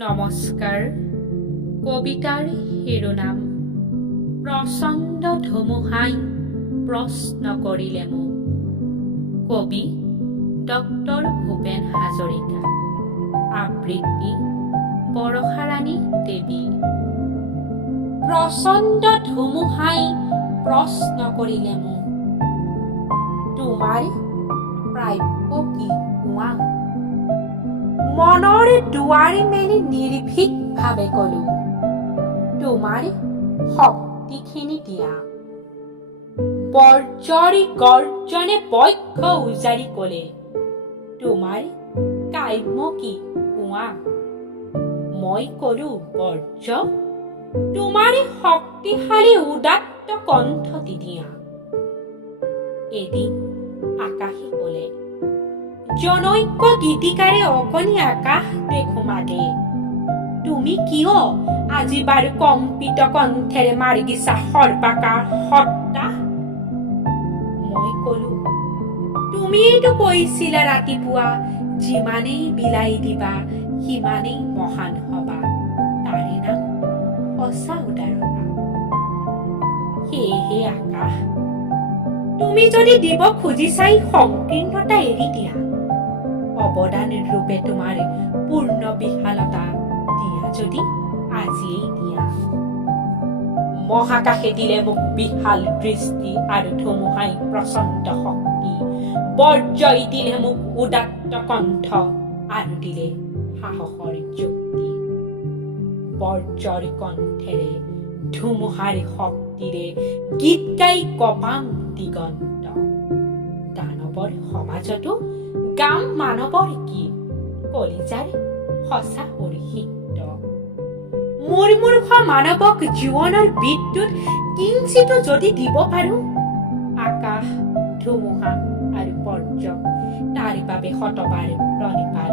নমস্কাৰ। কবিতাৰ শিৰোনাম প্ৰচণ্ড ধুমুহাই প্ৰশ্ন কৰিলে মোক। কবি ডক্টৰ ভূপেন হাজৰিকা। আবৃত্তি বৰষাৰাণী দেৱী। প্ৰচণ্ড ধুমুহাই প্ৰশ্ন কৰিলে মোক, তোমাৰ প্ৰাপ্য কি কোৱা? মনৰ দুৱাৰি মেলি নিৰ্ভীকভাৱে কলো, তোমাৰ শক্তিখিনি দিয়া। বৰ্জৰি গৰ্জনে বক্ষ উজাৰি কলে, তোমাৰ কাম্য কি কোৱা? মই কলো, বৰ্জ তোমাৰ শক্তিশালী উদাত্ত কণ্ঠ দি দিয়া। এদিন আকাশে কলে, জনৈক গীতিকাৰে অকণি আকাশ দেখো মাগে, তুমি কিয় আজি বাৰু কম্পিত কণ্ঠেৰে মাৰিছা সৰ্বাকাৰ সত্তা? মই কলো, তুমিয়েইতো কৈছিলা ৰাতিপুৱা, যিমানেই বিলাই দিবা সিমানেই মহান হবা, তাৰে নাম সঁচা উদাৰতা। সেয়েহে আকাশ, তুমি যদি দিব খুজিছাই সংকীৰ্ণতা এৰি দিয়া, অৱদান ৰূপে তোমাৰ পূৰ্ণ বিশালতা দিয়া যদি আজিয়েই দিয়া। মহাকাশে দিলে মোক বিশাল দৃষ্টি আৰু ধুমুহাই প্ৰচণ্ড শক্তি, বৰ্জই দিলে মোক উদাত্ত কণ্ঠ আৰু দিলে সাহসৰ যুক্তি। বৰ্জৰ কণ্ঠেৰে ধুমুহাৰ শক্তিৰে গীত গাই কপাম দিগন্ত। দানৱৰ সমাজতো গাম মানৱৰ গীত, কলিজাৰ সঁচা হৰ্ষিত। মোৰ মূৰ্খ মানৱক জীৱনৰ বিদ্যুৎ কিঞ্চিতো যদি দিব পাৰো, আকাশ, ধুমুহা আৰু বৰ্জক তাৰ বাবে শতবাৰ প্ৰণিপাত।